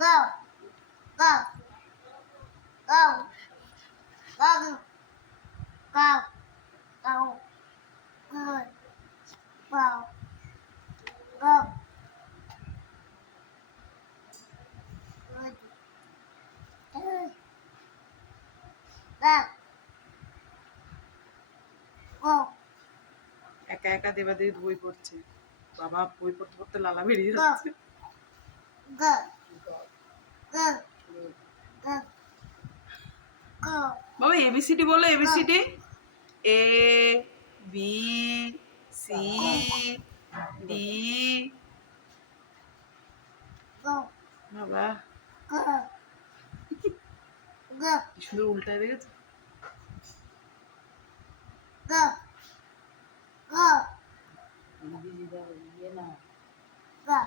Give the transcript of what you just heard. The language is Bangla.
go, go, go, go, go, go, good, go, go, good, good, go, go, একা একা দেবাদেবী বই পড়ছে। বাবা বই পড়তে পড়তে লালা বেরিয়ে go, যাচ্ছে। go, go, go, go, বাবা এবিসিডি বলো, ABCD. A B C D. go, বাবা go, go, কি সুন্দর উল্টায় দেখেছো। go, go, go.